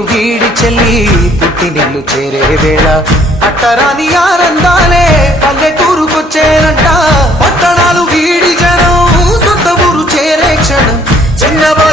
నేను వీడి చెల్లి పుట్టినిల్లు చేరే వేళ అట్టరాని ఆనందాలే పల్లెటూరుకొచ్చేనంట. పట్టణాలు వీడి జనం సొంత ఊరు చేరే క్షణం. చిన్నవారు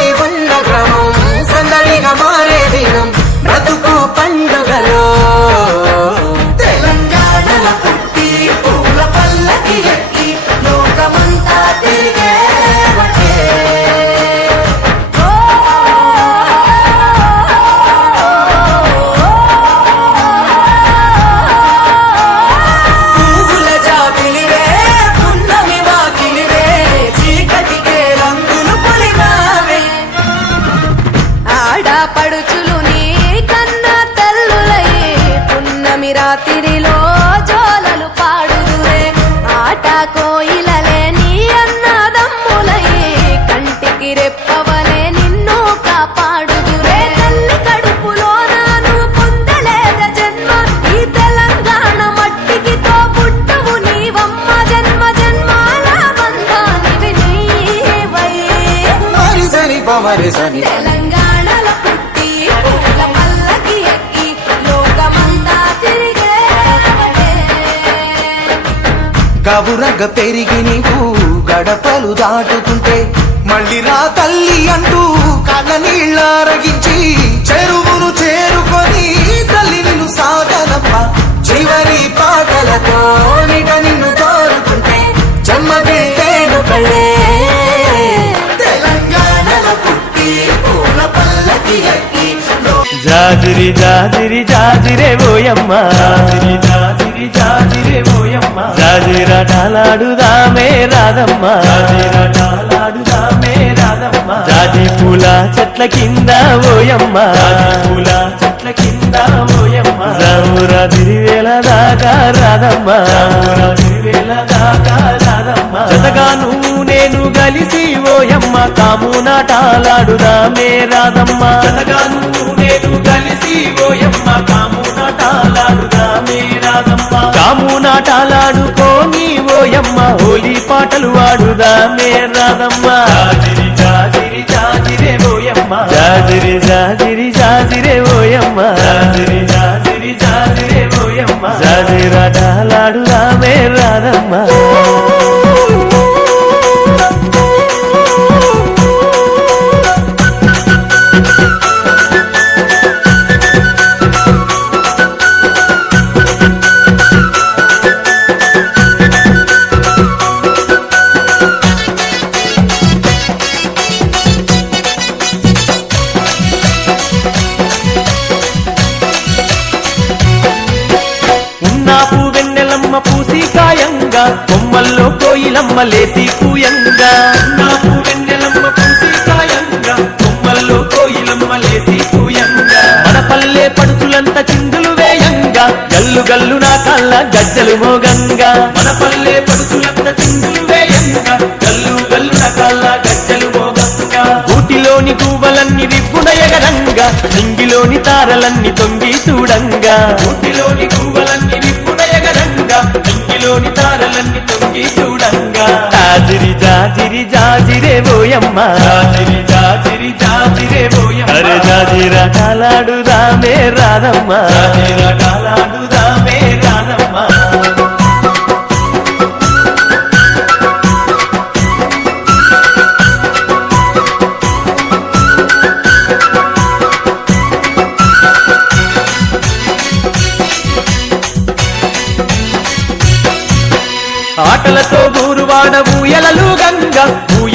గవురగ పెరిగి నీవు గడపలు దాటుతుంటే మళ్ళీ రా తల్లి అంటూ కళ్ళ నీళ్ళారగించి చెరువును చేరుకొని తల్లి నిన్ను సాగనప్ప చివరి పాటలతో నిట నిన్ను కోరుకుంటే జన్మదిల్లేను కళ్ళే జాజిరి జాజిరి జాజిరే ఓయమ్మ. జాజిరి జాజిరి ఓయమ్మ జాజిరాటాలాడుదామే రాదమ్మ జాజిరాటాలాడుదామే పూల చెట్ల కింద ఓయమ్మ. జాజి పూల చెట్ల కింద ఓయమ్మ. జామురా తిరివేల దాకా రాదమ్మ. తిరివేల దాకా రాదమ్మ. జతగాను నేను కలిసి ఓయమ్మ. కాము నాటాలాడుదామే రాదమ్మ. జతగాను నేను కలిసి ఓయమ్మ. కాము నాటాలాడుదామే రాదమ్మ. కాము నాటాలాడుకోని ఓయమ్మ. హోలీ పాటలు వాడుదామే రాదమ్మ. జాజిరి జాజిరి కాయంగా కొమ్మల్లో కోయిలమ్మ లేసి కూయంగా ఉన్నాపు వెన్నెలమ్మ పూసి కాయంగా కొమ్మల్లో కోయిలమ్మ లేసి కూయంగా మన పల్లె పడుచులంత చిందులు వేయంగా గల్లు గల్లు నా కళ్ళ గజ్జలు మోగంగా. మన పల్లె పడుచులంత చిందులు వేయంగా గల్లు గల్లు నా కళ్ళ గజ్జలు మోగంగా. ఊటిలోని గువ్వలన్నీ విప్పుడయగరంగా నింగిలోని తారలన్నీ తొంగి చూడంగా. ఊటిలోని గువ్వలన్నీ తారలన్నీ తొంగి చూడంగా. జాజిరి జాజిరి జాజిరే బోయమ్మ జాజిరి జాజిరి జాజిరే బోయమ్మ అరే జాజిరా కాలాడుదామే రాదమ్మ జాజిరా కాలాడుదామే రాదమ్మ ఆటలతో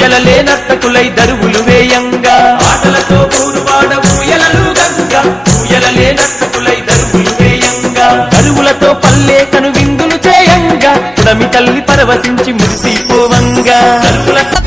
ఊయలలే నర్తకులై దరువులు వేయంగా. ఆటలతో గూరువాడ ఊయలలు గంగ. ఊయలలే నర్తకులై దరువులు వేయంగా. దరువులతో పల్లె కను విందులు చేయంగా. పుడమి తల్లి పరవశించి మురిసిపోవంగా. దరువులతో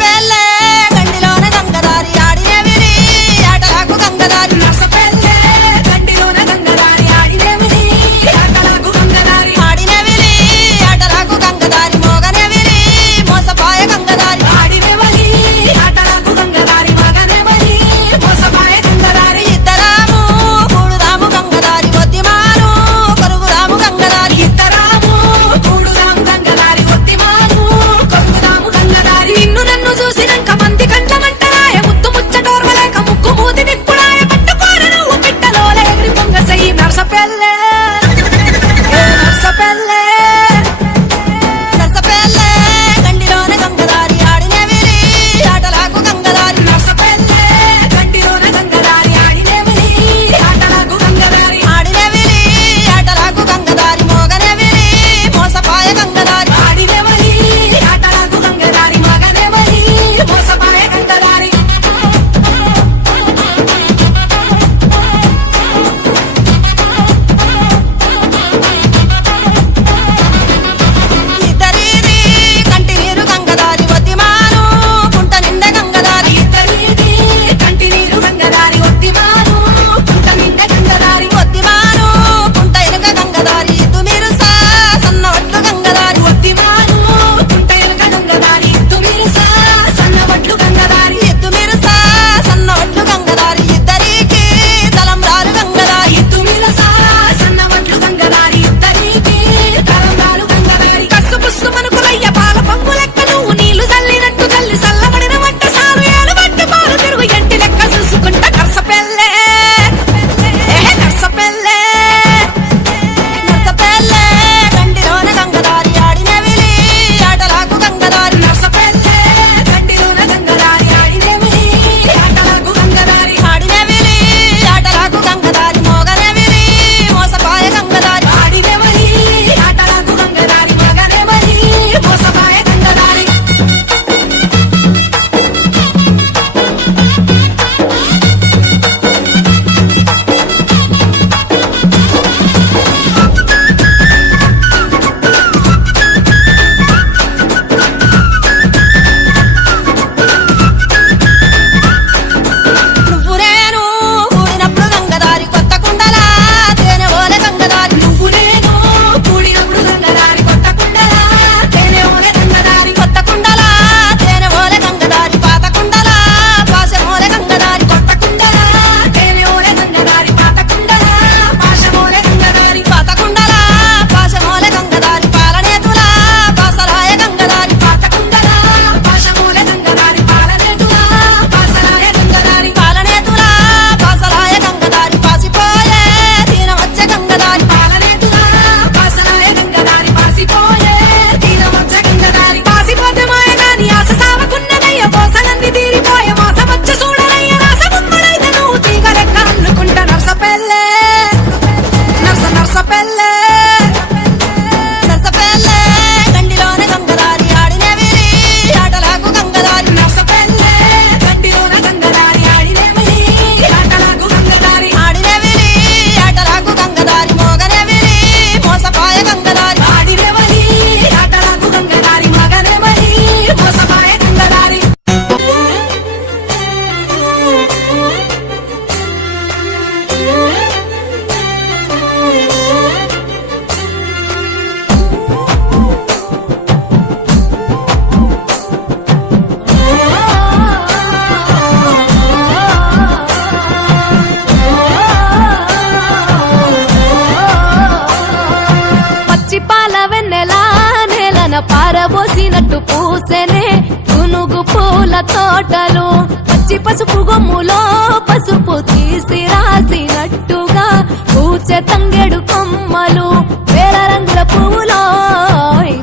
పారబోసినట్టు పూసెనే గునుగు పూల తోటలు. పచ్చి పసుపు గొమ్ములో పసుపు తీసి రాసినట్టుగా పూచె తంగెడు కొమ్మలు వేల రంగుల పువ్వులో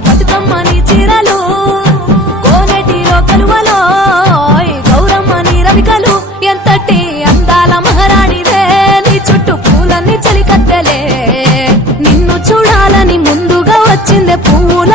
బతుకమ్మని చీరలు కోనేటిలో కలువలో గౌరమ్మని రవికలు. ఎంతటి అందాల మహారాణిదే నీ చుట్టూ పూలన్నీ చలికత్తెలే నిన్ను చూడాలని ముందుగా వచ్చిందే పువ్వుల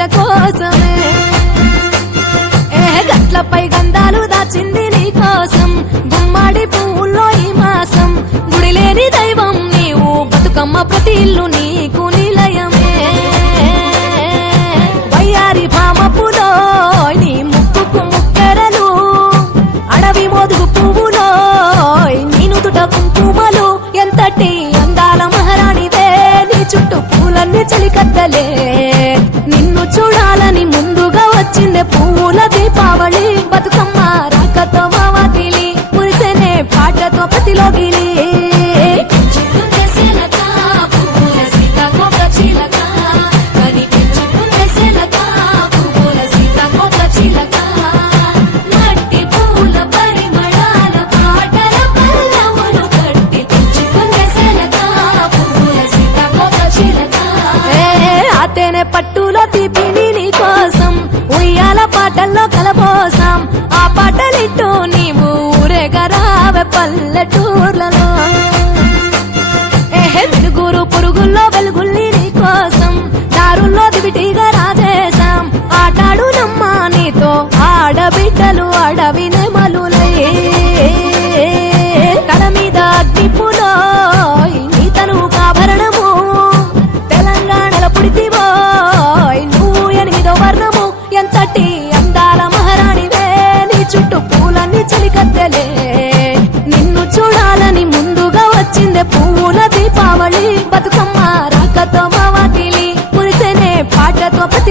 పూజ కోసమే. ఏ గట్లపై గంధాలు దాచింది నీ కోసం. గుమ్మాడి పువ్వుల్లో ఈ మాసం గుడి లేని దైవం నీవు. బతుకమ్మ ప్రతి ఇల్లు నీకు నిలయమే. వయ్యారి భామపులో నీ ముక్కుకు ముక్కెరలు. అడవి మోదుగు పువ్వులో నీ నుదుట కుంకుమలు. ఎంతటి అందాల మహారాణివే నీ చుట్టూ పూలన్నీ చలికత్తలే వచ్చిందే పువ్వుల దీపావళి బతుకమ్మ రాకతో మావాతిలి మురిసెనే పాటతో ప్రతిలోగిలి పల్లెటూర్లలో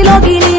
పాటతో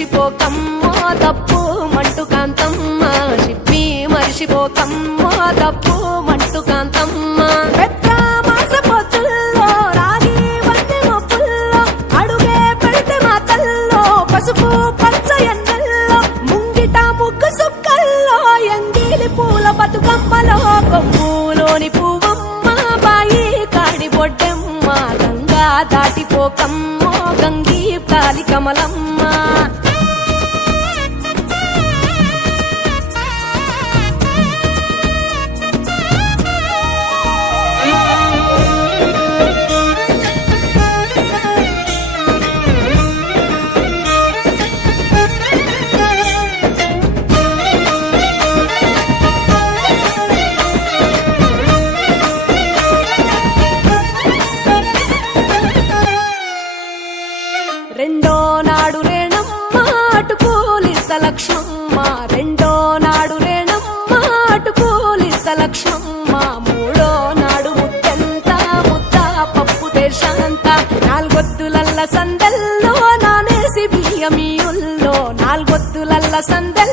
మరిషిపోకమ్మో తప్పు మంటు కాంతమ్మ. షిప్పి మరిషిపోకమ్మో తప్పు మంటు కాంతమ్మ. పెద్ద రాగి వంటి మొప్పుల్లో అడుగే పెడితే మా పసుపు పచ్చ ఎండల్లో ముంగిట ముగ్గు సుక్కల్లో ఎంగిలి పూల బతుకమ్మలో కొమ్ములోని పువ్వమ్మ బాయి కాడి బొడ్డమ్మ గంగా దాటిపోకమ్మో గంగీ తాలి కమలమ్మ. pasan de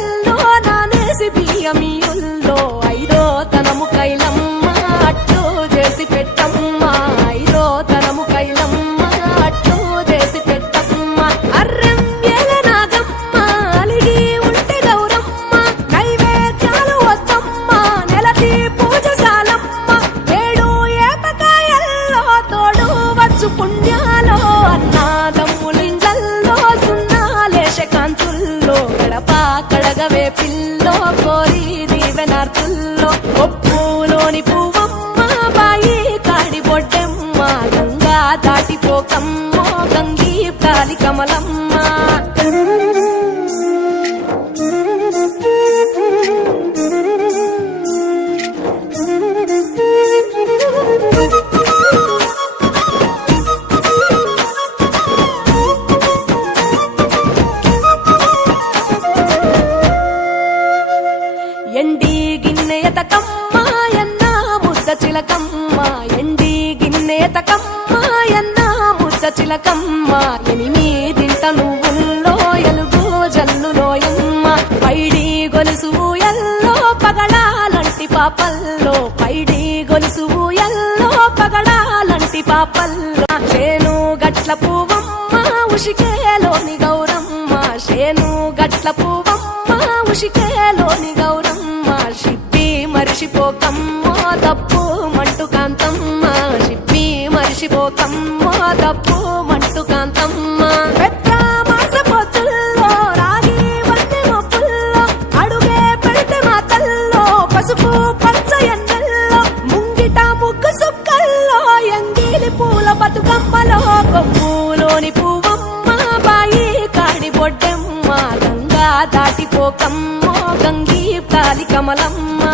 போரி தேவனார்க்குள்ள చిలక చిలకమ్మ ఎనిమిదింట నువ్వుల్లో జల్లు జల్లులోయమ్మ పైడి గొలుసు ఎల్లో పగడాలంటి పాపల్లో. పైడి గొలుసు ఎల్లో పగడాలంటి పాపల్లో. చేను గట్ల పువ్వమ్మ ఉషికేలోని గౌరమ్మ. చేను గట్ల పువ్వమ్మ ఉషికేలోని గౌరమ్మ. షిప్పి మరిషిపోకమ్మో తప్పు మంటు కాంతమ్మ షిప్పి మరిషిపోకమ్మో తప్పు కాళికమ్మో గంగీ కాళికమలమ్మ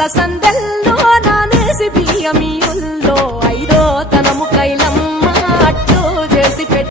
la sandela.